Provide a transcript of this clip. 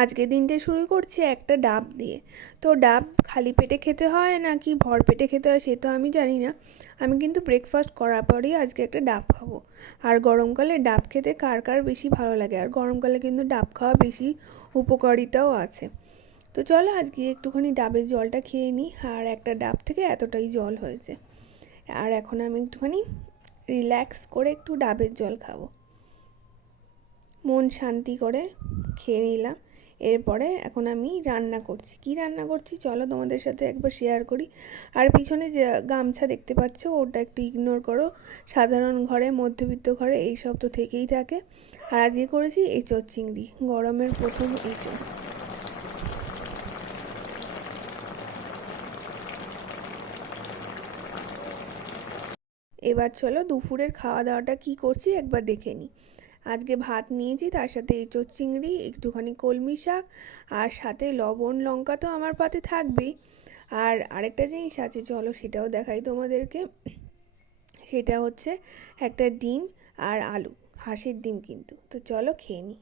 আজকে দিনটা শুরু করছি একটা ডাব দিয়ে। তো ডাব খালি পেটে খেতে হয় নাকি ভর পেটে খেতে হয় সে তো আমি জানি না। আমি কিন্তু ব্রেকফাস্ট করার পরেই আজকে একটা ডাব খাবো। আর গরমকালে ডাব খেতে কার কার বেশি ভালো লাগে, আর গরমকালে কিন্তু ডাব খাওয়া বেশি উপকারিতাও আছে। তো চলো আজকে একটুখানি ডাবের জলটা খেয়ে নিই। আর একটা ডাব থেকে এতটাই জল হয়েছে। আর এখন আমি একটুখানি রিল্যাক্স করে একটু ডাবের জল খাবো, মন শান্তি করে খেয়ে নিলাম। এরপরে এখন আমি রান্না করছি। কি রান্না করছি চলো তোমাদের সাথে একবার শেয়ার করি। আর পিছনে যে গামছা দেখতে পাচ্ছ ওটা একটু ইগনোর করো। সাধারণ ঘরে, মধ্যবিত্ত ঘরে এইসব তো থেকেই থাকে। আর আজকে করেছি এঁচোড় চিংড়ি, গরমের প্রথম এঁচোড়। এবার চলো দুপুরের খাওয়া দাওয়াটা কি করছি একবার দেখে নিই। আজকে ভাত নিয়েছি, তার সাথে এঁচোড় চিংড়ি, একটুখানি কলমি শাক, আর সাথে লবণ লঙ্কা তো আমার পাতে থাকবেই। আর আরেকটা জিনিস আছে, চলো সেটাও দেখাই তোমাদেরকে। সেটা হচ্ছে একটা ডিম আর আলু, হাঁসের ডিম কিন্তু। তো চলো খেয়ে নিই।